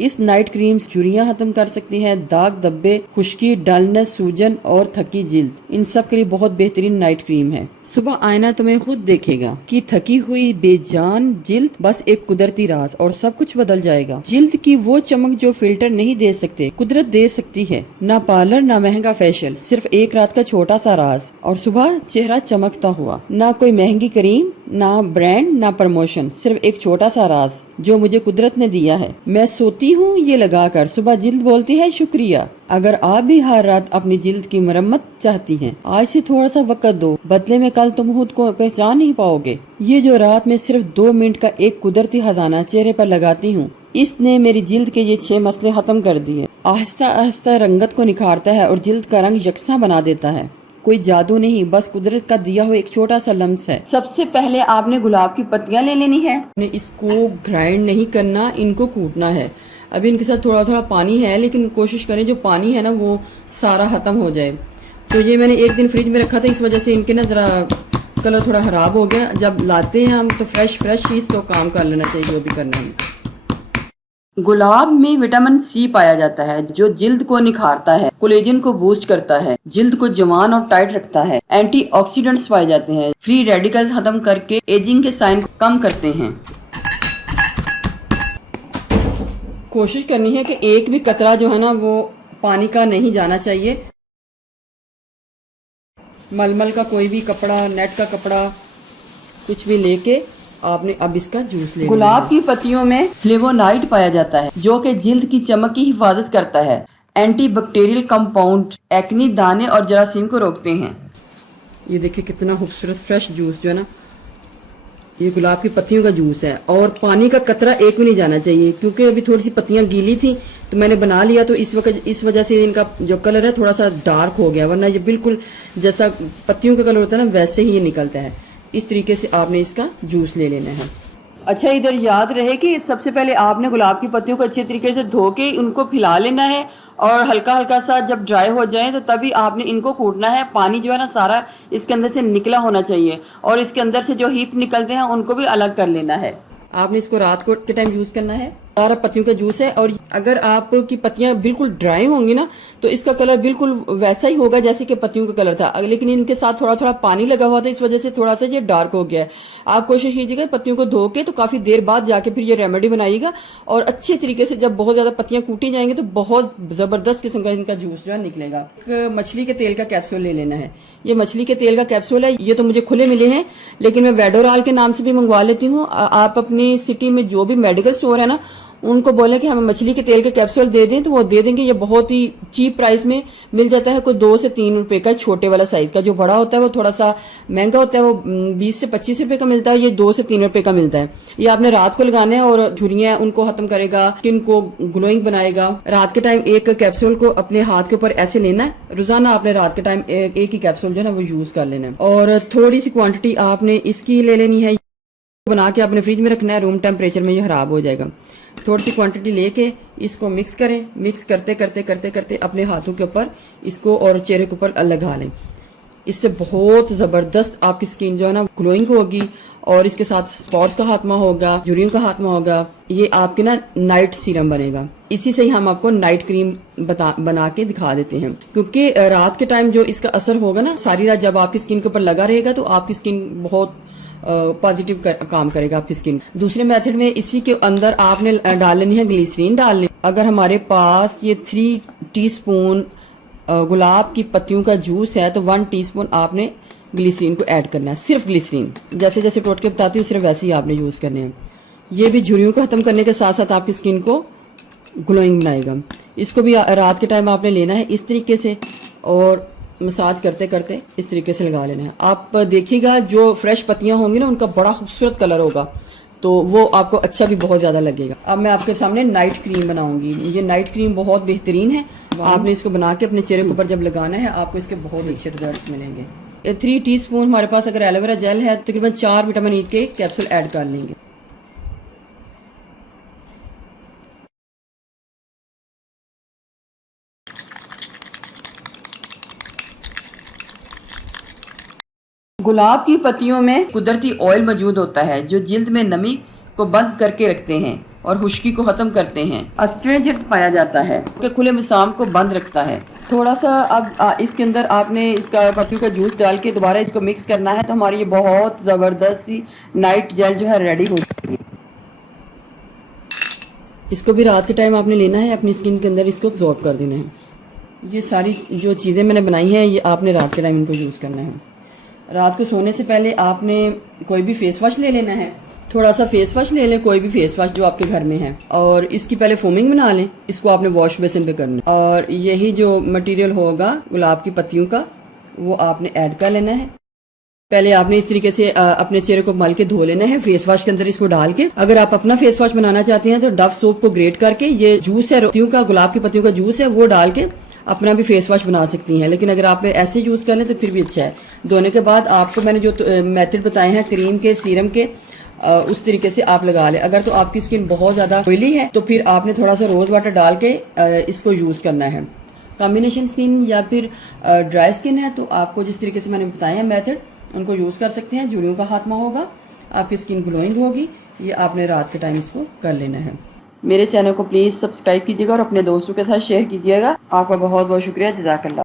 इस night cream झुर्रियाँ खत्म कर सकती है, दाग धब्बे, खुश्की, डलनेस, सूजन और थकी जिल्द, इन सब के लिए बहुत बेहतरीन नाइट क्रीम है। सुबह आईना तुम्हें खुद देखेगा कि थकी हुई बेजान जिल्द बस एक कुदरती राज और सब कुछ बदल जाएगा। जिल्द की वो चमक जो फिल्टर नहीं दे सकते, कुदरत दे सकती है। ना पार्लर, ना महंगा फेशियल, सिर्फ एक रात का छोटा सा राज और सुबह चेहरा चमकता हुआ। ना कोई महंगी क्रीम, ना ब्रांड, ना प्रमोशन, सिर्फ एक छोटा सा राज जो मुझे कुदरत ने दिया है। मैं सोती हूँ ये लगाकर, सुबह जिल्द बोलती है शुक्रिया। अगर आप भी हर रात अपनी जिल्द की मरम्मत चाहती हैं, आज से थोड़ा सा वक्त दो, बदले में कल तुम खुद को पहचान नहीं पाओगे। ये जो रात में सिर्फ 2 मिनट का एक कुदरती खजाना चेहरे पर लगाती हूँ, इसने मेरी जिल्द के ये 6 मसले खत्म कर दिए। आहिस्ता आहिस्ता रंगत को निखारता है और जिल्द का रंग यकसा बना देता है। कोई जादू नहीं, बस कुदरत का दिया हुआ एक छोटा सा लम्स है। सबसे पहले आपने गुलाब की पत्तियां ले लेनी है। इसको ग्राइंड नहीं करना, इनको कूटना है। अभी इनके साथ थोड़ा थोड़ा पानी है, लेकिन कोशिश करें जो पानी है ना वो सारा खत्म हो जाए। तो ये मैंने एक दिन फ्रिज में रखा था, इस वजह से इनके ना जरा कलर थोड़ा खराब हो गया। जब लाते हैं हम तो फ्रेश ही इसको काम कर लेना चाहिए, जो भी करना है। गुलाब में विटामिन सी पाया जाता है जो जिल्द को निखारता है, कोलेजन को बूस्ट करता है, जिल्द को जवान और टाइट रखता है। एंटीऑक्सीडेंट्स पाए जाते हैं, फ्री रेडिकल्स खत्म करके एजिंग के साइन को कम करते हैं। कोशिश करनी है कि एक भी कतरा जो है ना वो पानी का नहीं जाना चाहिए। मलमल का कोई भी कपड़ा, नेट का कपड़ा, कुछ भी लेके आपने अब इसका जूस ले। गुलाब की पत्तियों में फ्लेवोनाइड पाया जाता है जो कि जिल्द की चमक की हिफाजत करता है। एंटीबैक्टीरियल कंपाउंड एक्ने, दाने और जरासीम को रोकते हैं। ये देखिए कितना खूबसूरत फ्रेश जूस जो है ना, ये गुलाब की पत्तियों का जूस है और पानी का कतरा एक भी नहीं जाना चाहिए, क्योंकि अभी थोड़ी सी पत्तियां गीली थी तो मैंने बना लिया, तो इस वजह से इनका जो कलर है थोड़ा सा डार्क हो गया, वरना ये बिल्कुल जैसा पत्तियों का कलर होता है ना वैसे ही ये निकलता है। इस तरीके से आपने इसका जूस ले लेना है। अच्छा, इधर याद रहे कि सबसे पहले आपने गुलाब की पत्तियों को अच्छे तरीके से धो के उनको फैला लेना है और हल्का हल्का सा जब ड्राई हो जाए तो तभी आपने इनको कूटना है। पानी जो है ना सारा इसके अंदर से निकला होना चाहिए और इसके अंदर से जो हीप निकलते हैं उनको भी अलग कर लेना है। आपने इसको रात को के टाइम यूज करना है। सारा पत्तियों का जूस है और अगर आपकी पत्तियां बिल्कुल ड्राई होंगी ना तो इसका कलर बिल्कुल वैसा ही होगा जैसे कि पत्तियों का कलर था, लेकिन इनके साथ थोड़ा थोड़ा पानी लगा हुआ था, इस वजह से थोड़ा सा ये डार्क हो गया है। आप कोशिश कीजिएगा पत्तियों को धो के तो काफी देर बाद जाके फिर ये रेमेडी बनाइएगा और अच्छे तरीके से जब बहुत ज्यादा पत्तियां कूटी जाएंगी तो बहुत जबरदस्त किस्म का इनका जूस जो है निकलेगा। एक मछली के तेल का कैप्सूल ले लेना है। ये मछली के तेल का कैप्सूल है, ये तो मुझे खुले मिले हैं लेकिन मैं वेडोराल के नाम से भी मंगवा लेती हूँ। आप अपनी सिटी में जो भी मेडिकल स्टोर है ना उनको बोलें कि हमें मछली के तेल के कैप्सूल दे दें तो वो दे देंगे। ये बहुत ही चीप प्राइस में मिल जाता है, कोई 2 से 3 रुपए का छोटे वाला साइज का। जो बड़ा होता है वो थोड़ा सा महंगा होता है, वो 20 से 25 रुपए का मिलता है, ये 2 से 3 रुपए का मिलता है। ये आपने रात को लगाना है और झुर्रियां उनको खत्म करेगा, स्किन को ग्लोइंग बनाएगा। रात के टाइम एक कैप्सूल को अपने हाथ के ऊपर ऐसे लेना है, रोजाना आपने रात के टाइम एक ही कैप्सूल जो है ना वो यूज कर लेना है और थोड़ी सी क्वांटिटी आपने इसकी ले लेनी है। बना के अपने फ्रिज में रखना है, रूम टेम्परेचर में ये खराब हो जाएगा। थोड़ी सी क्वांटिटी लेके इसको मिक्स करें, मिक्स करते करते करते करते अपने हाथों के ऊपर इसको और चेहरे के ऊपर लगा लें। इससे बहुत ज़बरदस्त आपकी स्किन जो है ना ग्लोइंग होगी और इसके साथ स्पॉट्स का खात्मा होगा, झुर्रियों का खात्मा होगा। ये आपके ना नाइट सीरम बनेगा। इसी से ही हम आपको नाइट क्रीम बना के दिखा देते हैं, क्योंकि रात के टाइम जो इसका असर होगा ना सारी रात जब आपकी स्किन के ऊपर लगा रहेगा तो आपकी स्किन बहुत पॉजिटिव काम करेगा आपकी स्किन। दूसरे मेथड में इसी के अंदर आपने डाल लेनी है ग्लिसरीन डालनी। अगर हमारे पास ये 3 टीस्पून गुलाब की पत्तियों का जूस है तो 1 टीस्पून आपने ग्लिसरीन को ऐड करना है, सिर्फ ग्लिसरीन। जैसे जैसे टोटके बताती हूँ सिर्फ वैसे ही आपने यूज करने हैं। ये भी झुर्रियों को खत्म करने के साथ साथ आपकी स्किन को ग्लोइंग बनाएगा। इसको भी रात के टाइम आपने लेना है इस तरीके से और मसाज करते करते इस तरीके से लगा लेना है। आप देखिएगा जो फ्रेश पत्तियां होंगी ना उनका बड़ा खूबसूरत कलर होगा तो वो आपको अच्छा भी बहुत ज्यादा लगेगा। अब मैं आपके सामने नाइट क्रीम बनाऊंगी। ये नाइट क्रीम बहुत बेहतरीन है, आपने इसको बना के अपने चेहरे के ऊपर जब लगाना है आपको इसके बहुत अच्छे रिजल्ट्स मिलेंगे। 3 टीस्पून हमारे पास अगर एलोवेरा जेल है तकरीबन 4 विटामिन ई के कैप्सूल ऐड कर लेंगे। गुलाब की पत्तियों में कुदरती ऑयल मौजूद होता है जो जिल्द में नमी को बंद करके रखते हैं। और खुश्की को ख़त्म करते हैं। अस्ट्रेंजेंट पाया जाता है कि खुले मिसाम को बंद रखता है। थोड़ा सा अब इसके अंदर आपने इसका पत्तियों का जूस डाल के दोबारा इसको मिक्स करना है, तो हमारी ये बहुत ज़बरदस्त सी नाइट जेल जो है रेडी हो जाएगी। इसको भी रात के टाइम आपने लेना है, अपनी स्किन के अंदर इसको अब्जॉर्ब कर देना है। ये सारी जो चीज़ें मैंने बनाई हैं ये आपने रात के टाइम इनको यूज़ करना है। रात को सोने से पहले आपने कोई भी फेस वॉश ले लेना है, थोड़ा सा फेस वॉश ले लें, कोई भी फेस वॉश जो आपके घर में है, और इसकी पहले फोमिंग बना लें। इसको आपने वॉश बेसिन पे करना है और यही जो मटेरियल होगा गुलाब की पत्तियों का वो आपने ऐड कर लेना है। पहले आपने इस तरीके से अपने चेहरे को मल के धो लेना है फेस वॉश के अंदर इसको डाल के। अगर आप अपना फेस वॉश बनाना चाहते हैं तो डव सोप को ग्रेट करके ये जूस है पत्तियों का, गुलाब की पत्तियों का जूस है, वो डाल के अपना भी फेस वॉश बना सकती हैं। लेकिन अगर आप ऐसे यूज कर लें तो फिर भी अच्छा है। धोने के बाद आपको मैंने जो मेथड बताए हैं क्रीम के, सीरम के, उस तरीके से आप लगा लें। अगर तो आपकी स्किन बहुत ज्यादा ऑयली है तो फिर आपने थोड़ा सा रोज वाटर डाल के इसको यूज करना है। कॉम्बिनेशन स्किन या फिर ड्राई स्किन है तो आपको जिस तरीके से मैंने बताया है मेथड उनको यूज कर सकते हैं। झुर्रियों का खात्मा होगा, आपकी स्किन ग्लोइंग होगी। ये आपने रात के टाइम इसको कर लेना है। मेरे चैनल को प्लीज सब्सक्राइब कीजिएगा और अपने दोस्तों के साथ शेयर कीजिएगा। आपका बहुत बहुत शुक्रिया। जज़ाकल्लाह।